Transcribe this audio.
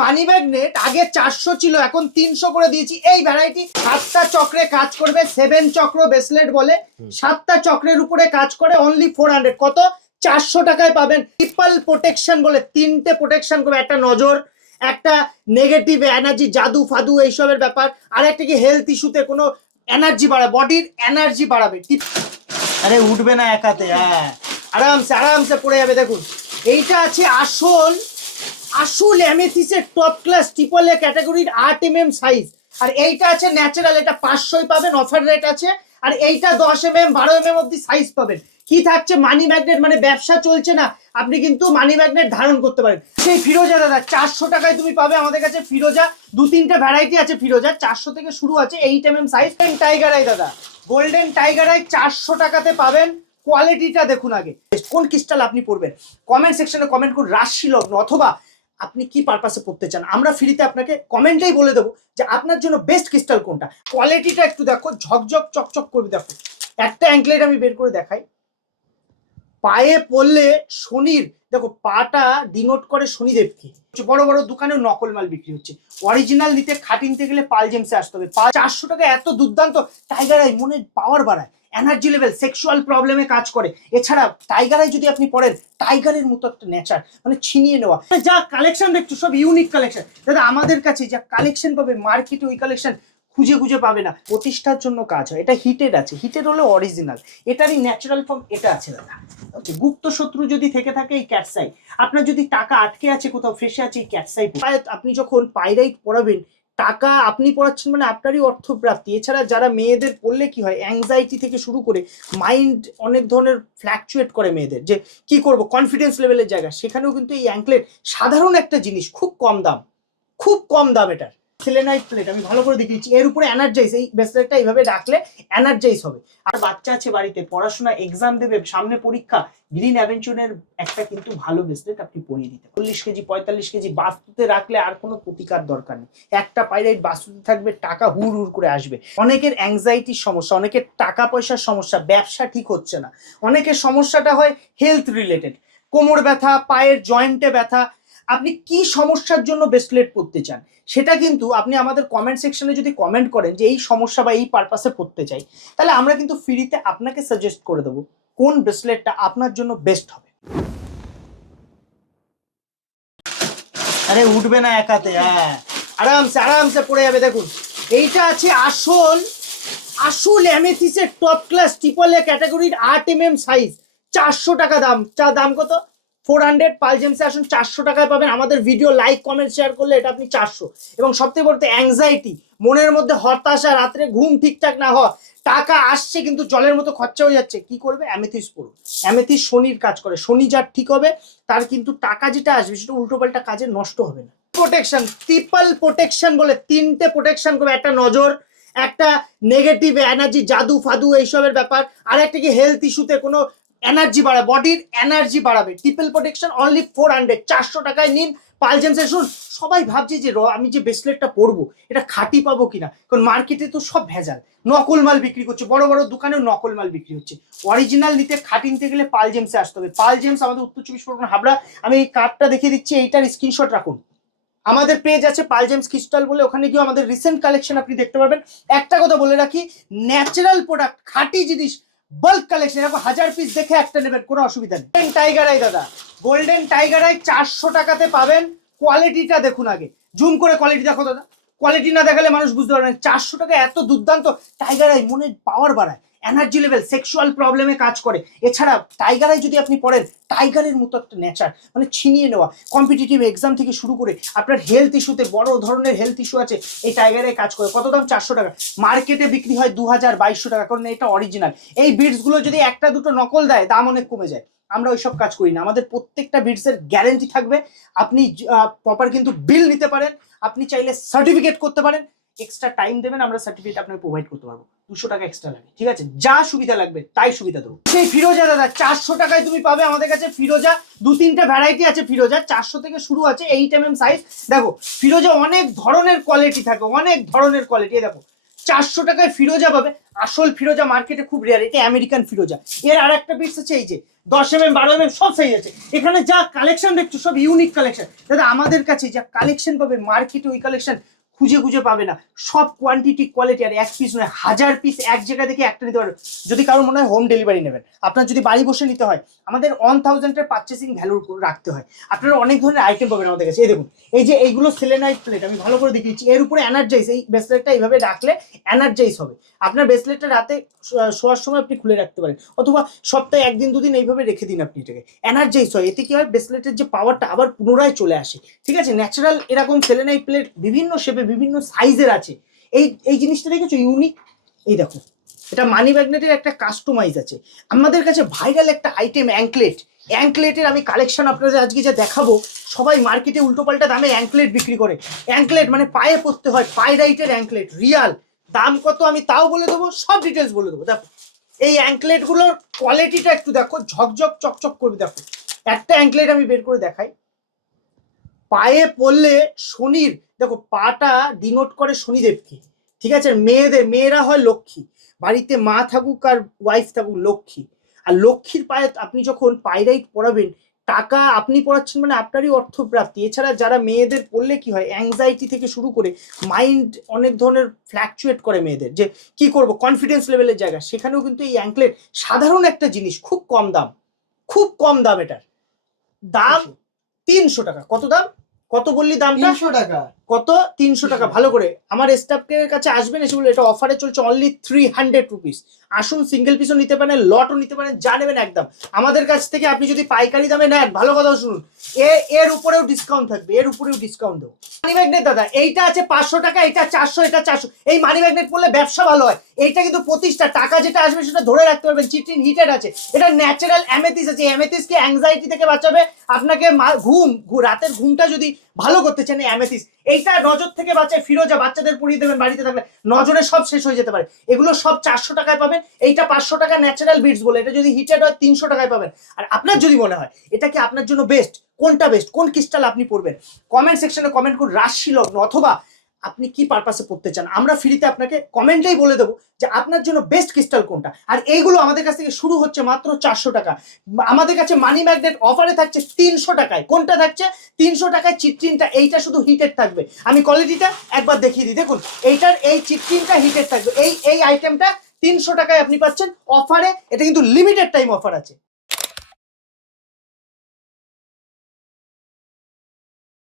Money magnet আগে 400 ছিল, এখন 300 করে দিয়েছি। এই ভ্যারাইটি 7টা চক্রে কাজ করবে, 7 চক্র ব্রেসলেট বলে। 7টা চক্রের উপরে কাজ করে, অনলি 400। কত? 400 টাকায় পাবেন। ট্রিপল প্রোটেকশন বলে 3টে প্রোটেকশন করবে, একটা নজর, একটা নেগেটিভ এনার্জি জাদু ফাদু এইসবের ব্যাপার, আর একটা কি হেলথ ইস্যুতে কোনো এনার্জি বাড়াবে, বডির এনার্জি বাড়াবে। আরে উঠবে না একাতে, হ্যাঁ আরামসে আরামসে পড়ে যাবে। দেখুন এইটা আছে আসল অ্যামেথিসের টপ ক্লাস ট্রিপল এ ক্যাটাগরির 8 mm সাইজ। আর এইটা আছে ন্যাচারাল, এটা 500ই পাবেন, অফার রেট আছে। আর এইটা 10 mm 12 mm অবধি সাইজ পাবেন। কি থাকছে? মানি ম্যাগনেট, মানে ব্যবসা চলছে না, আপনি কিন্তু মানি ম্যাগনেট ধারণ করতে পারেন। সেই ফিরোজা দাদা 400 টাকায় তুমি পাবে আমাদের কাছে। ফিরোজা 2-3টে ভ্যারাইটি আছে, ফিরোজা 400 থেকে শুরু আছে, 8 mm সাইজ। টাইগার আই দাদা, গোল্ডেন টাইগার আই 400 টাকাতে পাবেন। কোয়ালিটিটা দেখুন আগে, কোন ক্রিস্টাল আপনি পড়বেন কমেন্ট সেকশনে কমেন্ট করুন, রাশি লগ্ন অথবা আপনি কি পারপাসে পড়তে চান। আমরা ফ্রিতে আপনাকে কমেন্টেই বলে দেবো যে আপনার জন্য বেস্ট ক্রিস্টাল কোনটা। কোয়ালিটিটা একটু দেখো, ঝকঝক চকচক করবে। দেখো একটা অ্যাঙ্কলেট আমি বের করে দেখাই, পায়ে পড়লে শনির, দেখো পাটা ডিনোট করে শনিদেবকে। বড় বড় দোকানে নকল মাল বিক্রি হচ্ছে, অরিজিনাল নিতে খাঁটি নিতে গেলে পাল জেমসে আসতে হবে। 400 টাকা এত দুর্দান্ত টাইগার আই, মনে পাওয়ার বাড়ায়, এনার্জি লেভেল, সেক্সুয়াল প্রবলেমে কাজ করে। এছাড়া টাইগার আই যদি আপনি পড়েন, টাইগারের মতো একটা নেচার, মানে ছিনিয়ে নেওয়া। যা কালেকশন দেখছো সব ইউনিক কালেকশন দাদা, আমাদের কাছে যা কালেকশন পাবে মার্কেটে ওই কালেকশন খুঁজে খুঁজে পাবে না। প্রতিষ্ঠার জন্য কাজ হয়। এটা হিটেড আছে, হিটেড হলো অরিজিনাল, এটারই ন্যাচারাল ফর্ম এটা আছে দাদা। গুপ্ত শত্রু যদি থেকে থাকে এই ক্যাটসাই, আপনার যদি টাকা আটকে আছে কোথাও ফেসে আছে, এই ক্যাটসাই আপনি যখন পাইরাইট পড়াবেন, টাকা আপনি পড়াচ্ছেন মানে আপনারই অর্থপ্রাপ্তি। এছাড়া যারা মেয়েদের পড়লে কি হয়, অ্যাংজাইটি থেকে শুরু করে মাইন্ড অনেক ধরনের ফ্ল্যাকচুয়েট করে মেয়েদের, যে কি করব কনফিডেন্স লেভেলের জায়গা, সেখানেও কিন্তু এই অ্যাঙ্কলেট সাধারণ একটা জিনিস, খুব কম দাম, খুব কম দাম। এটার সেলেনাইট প্লেট আমি ভালো করে দেখিয়েছি, এর উপরে এনার্জাইজ, এই ব্রেসলেটটা এইভাবে রাখলে এনার্জাইজ হবে। আর বাচ্চা আছে বাড়িতে, পড়াশোনা এক্সাম দেবে, সামনে পরীক্ষা, গ্রিন অ্যাভেঞ্চুরের একটা কিন্তু ভালো ব্রেসলেট আপনি পরিয়ে দিতে। 40 কেজি 45 কেজি বাস্তুতে রাখলে আর কোনো প্রতিকার দরকার নেই। একটা পাইরাইট বাস্তুতে থাকবে, টাকা হুড় হুড় করে আসবে। অনেকের অ্যাংজাইটির সমস্যা, অনেকের টাকা পয়সার সমস্যা, ব্যবসা ঠিক হচ্ছে না, অনেকের সমস্যাটা হয় হেলথ রিলেটেড, কোমর ব্যথা, পায়ের জয়েন্টে ব্যথা। আপনি কি সমস্যার জন্য ব্রেসলেট পরতে চান, সেটা কিন্তু আপনি আমাদের কমেন্ট সেকশনে যদি কমেন্ট করেন যে এই সমস্যা বা এই পারপাসে পড়তে চাই, তাহলে আমরা কিন্তু ফ্রিতে আপনাকে সাজেস্ট করে দেবো কোন ব্রেসলেটটা আপনার জন্য বেস্ট হবে। আরে উঠবে না একাতে, হ্যাঁ আরামসে আরামসে পড়ে যাবে। দেখুন এইটা আছে আসল অ্যামেথিসের টপ ক্লাস ট্রিপল এ ক্যাটাগরির 8 mm সাইজ। 400 টাকা দাম। দাম কত? 400। পাল জেমসে আসুন, 400 টাকায় পাবেন। আমাদের ভিডিও লাইক কমেন্ট শেয়ার করলে এটা আপনি 400। এবং সবথেকে বড় অ্যাংজাইটি, মনের মধ্যে হতাশা, রাত্রে ঘুম ঠিকঠাক না হওয়া, টাকা আসছে কিন্তু জলের মতো খরচা হয়ে যাচ্ছে, কি করবে? অ্যামেথিস পড়ুন। অ্যামেথিস শনির কাজ করে, শনি যার ঠিক হবে তার কিন্তু টাকা যেটা আসবে সেটা উল্টোপাল্টা কাজে নষ্ট হবে না। প্রোটেকশন, ট্রিপল প্রোটেকশন বলে 3টে প্রোটেকশন করবে, একটা নজর, একটা নেগেটিভ এনার্জি জাদু ফাদু এইসবের ব্যাপার, আর একটা কি হেলথ ইস্যুতে কোনো এনার্জি বাড়াবে, বডির এনার্জি বাড়াবে। Triple protection only 400। 400 টাকায় নিন। পাল জেমসে শুন, সবাই ভাবছে যে আমি যে ব্রেসলেটটা পরবো এটা খাঁটি পাবো কিনা, কারণ মার্কেটে তো সব ভেজাল, নকল মাল বিক্রি করছে, বড় বড় দোকানেও নকল মাল বিক্রি হচ্ছে। অরিজিনাল নিতে খাঁটি নিতে গেলে পাল জেমসে আসতে হবে। পাল জেমস আমাদের উত্তর 24 পরগনা হাবড়া। আমি এই কার্ডটা দেখিয়ে দিচ্ছি, এইটার স্ক্রিনশট রাখুন। আমাদের পেজ আছে পাল জেমস ক্রিস্টাল বলে, ওখানে গিয়ে আমাদের রিসেন্ট কালেকশন আপনি দেখতে পারবেন। একটা কথা বলে রাখি, ন্যাচারাল প্রোডাক্ট, খাঁটি জিনিস, বাল্ক কালেকশন, এরকম 1000 পিস দেখে একটা নেবেন, কোনো অসুবিধা নেই। টাইগার আই দাদা, গোল্ডেন টাইগার আই 400 টাকাতে পাবেন। কোয়ালিটিটা দেখুন আগে, জুম করে কোয়ালিটি দেখো দাদা, কোয়ালিটি না দেখালে মানুষ বুঝতে পারবে না। 400 টাকা এত দুর্দান্ত টাইগার আই, মনে পাওয়ার বাড়ায়, এনার্জি লেভেল, সেক্সুয়াল প্রবলেমে কাজ করে। এছাড়া টাইগার আই যদি আপনি পড়েন, টাইগারের মতো একটা নেচার, মানে ছিনিয়ে নেওয়া। কম্পিটিটিভ এক্সাম থেকে শুরু করে আপনার হেলথ ইস্যুতে, বড় ধরনের হেলথ ইস্যু আছে, এই টাইগার আই কাজ করে। কত দাম? 400 টাকা। মার্কেটে বিক্রি হয় 2000-2200 টাকা, কারণ এটা অরিজিনাল। এই বিটস গুলো যদি একটা দুটো নকল দেয়, দাম অনেক কমে যায়। আমরা ওইসব কাজ করি না, আমাদের প্রত্যেকটা বিটসের গ্যারেন্টি থাকবে। আপনি প্রপার কিন্তু বিল নিতে পারেন, আপনি চাইলে সার্টিফিকেট করতে পারেন, এক্সট্রা টাইম দেবেন, আমরা সার্টিফিকেট আপনাকে প্রোভাইড করতে পারবো। 200 টাকা এক্সট্রা লাগে, ঠিক আছে? যা সুবিধা লাগবে তাই সুবিধা দেবো। সেই ফিরোজা দাদা 400 টাকায় তুমি পাবে আমাদের কাছে। ফিরোজা 2-3টে ভ্যারাইটি আছে, ফিরোজা 400 থেকে শুরু আছে, 8 mm সাইজ। দেখো ফিরোজা অনেক ধরনের কোয়ালিটি থাকে, অনেক ধরনের কোয়ালিটি। দেখো 400 টাকায় ফিরোজা পাবে। আসল ফিরোজা মার্কেটে খুব রেয়ার, এটা আমেরিকান ফিরোজা। এর আর একটা পিস আছে, এই যে 10 mm 12 mm সব সাইজ আছে। এখানে যা কালেকশন দেখছো সব ইউনিক কালেকশন দাদা, আমাদের কাছে যা কালেকশন পাবে মার্কেটে ওই কালেকশন খুঁজে খুঁজে পাবে না। সব কোয়ান্টিটি কোয়ালিটি, আর এক পিস নয় 1000 পিস এক জায়গা থেকে একটা নিতে পারবে। যদি কারো মনে হয় হোম ডেলিভারি নেবেন, আপনার যদি বাড়ি বসে নিতে হয়, আমাদের 1000 এর পারচেসিং ভ্যালু রাখতে হয়। আপনারা অনেক ধরনের আইটেম পাবেন আমাদের কাছে। এই দেখুন, এই যে এইগুলো সেলেনাইট প্লেট আমি ভালো করে দেখিয়েছি, এর উপরে এনার্জাইজ, এই ব্রেসলেটটা এইভাবে রাখলে এনার্জাইজ হবে। আপনার ব্রেসলেটটা রাতে শোয়ার সময় আপনি খুলে রাখতে পারেন, অথবা সপ্তাহে 1 দিন 2 দিন এইভাবে রেখে দিন, আপনি এটাকে এনার্জাইজ হয়। এতে কি হয়, ব্রেসলেটের যে পাওয়ারটা আবার পুনরায় চলে আসে। ঠিক আছে, ন্যাচারাল এরকম সেলেনাইট প্লেট বিভিন্ন শেপে বিভিন্ন সাইজের আছে। এই জিনিসটা দেখেছো ইউনিক। এই দেখো, এটা মানি ম্যাগনেটের একটা কাস্টমাইজ আছে। আমাদের কাছে ভাইরাল একটা আইটেম অ্যাঙ্কলেটের আমি কালেকশন আপনাদের আজকে যা দেখাবো, সবাই মার্কেটে উল্টোপাল্টা দামে অ্যাঙ্কলেট বিক্রি করে। অ্যাঙ্কলেট মানে পায়ে পরতে হয়, পাইরাইটের অ্যাঙ্কলেট, রিয়াল। দাম কত আমি তাও বলে দেবো, সব ডিটেলস বলে দেবো। দেখো এই অ্যাঙ্কলেটগুলোর কোয়ালিটিটা একটু দেখো, ঝকঝক চকচক করবে। দেখো একটা অ্যাঙ্কলেট আমি বের করে দেখাই, পায়ে পড়লে শনির, দেখো পাটা ডিনোট করে শনিদেবকে। ঠিক আছে, মেয়েরা হয় লক্ষ্মী, বাড়িতে মা থাকুক আর ওয়াইফ থাকুক লক্ষ্মী। আর লক্ষ্মীর পায়ে আপনি যখন পাইরাইট পরাবেন, টাকা আপনি পড়াচ্ছেন মানে আপনারই অর্থপ্রাপ্তি। এছাড়া যারা মেয়েদের পড়লে কি হয়, অ্যাংজাইটি থেকে শুরু করে মাইন্ড অনেক ধরনের ফ্ল্যাকচুয়েট করে মেয়েদের, যে কি করব কনফিডেন্স লেভেলের জায়গা, সেখানেও কিন্তু এই অ্যাঙ্কলেট সাধারণ একটা জিনিস, খুব কম দাম, খুব কম দাম। এটার দাম 300 টাকা। কত দাম, কত বললি দামটা? 300 টাকা। কত? 300 টাকা। ভালো করে আমার স্টাফের কাছে আসবেন, এসে বলে এটা অফারে চলছে অনলি 300 রুপিস। আসুন, সিঙ্গেল পিসও নিতে পারেন, লটও নিতে পারেন, যা নেবেন একদম আমাদের কাছ থেকে। আপনি যদি পাইকারি দামে নেন, ভালো কথা শুনুন, এর উপরেও ডিসকাউন্ট থাকবে, এর উপরেও ডিসকাউন্ট দেবো। মানি ম্যাগনেট দাদা, এইটা আছে 500 টাকা, এটা 400, এটা 400। এই মানি ম্যাগনেট পড়লে ব্যবসা ভালো হয়। এইটা কিন্তু প্রতিষ্ঠা, টাকা যেটা আসবে সেটা ধরে রাখতে পারবেন। চিটিন হিটেড আছে, এটা ন্যাচারাল অ্যামেথিস আছে। অ্যামেথিস কি অ্যাংজাইটি থেকে বাঁচাবে, আপনাকে রাতের ঘুমটা যদি ভালো করতে চান, অ্যামেথিস। এইটা নজর থেকে বাঁচায়, ফিরোজা বাচ্চাদের পরিয়ে দেবেন বাড়িতে থাকলে, নজরে সব শেষ হয়ে যেতে পারে। এগুলো সব 400 টাকায় পাবেন। এইটা 500 টাকা ন্যাচারাল বিটস বলে, এটা যদি হিটেড হয় 300 টাকায় পাবেন। আর আপনার যদি মনে হয় এটা কি আপনার জন্য বেস্ট, কোনটা বেস্ট, কোন ক্রিস্টাল আপনি পড়বেন, কমেন্ট সেকশনে কমেন্ট করুন। রাশি লগ্ন অথবা আপনি কি পারপাসে পড়তে চান, আমরা ফ্রিতে আপনাকে কমেন্টেই বলে দেবো যে আপনার জন্য বেস্ট ক্রিস্টাল কোনটা। আর এইগুলো আমাদের কাছ থেকে শুরু হচ্ছে মাত্র 400 টাকা। আমাদের কাছে মানি ম্যাগনেট অফারে থাকছে 300 টাকায়। কোনটা থাকছে 300 টাকায়? চিট্রিনটা, এইটা শুধু হিটেড থাকবে। আমি কোয়ালিটিটা একবার দেখিয়ে দিই, দেখুন এইটার এই চিট্রিনটা হিটেড থাকবে। এই আইটেমটা 300 টাকায় আপনি পাচ্ছেন অফারে। এটা কিন্তু লিমিটেড টাইম অফার আছে।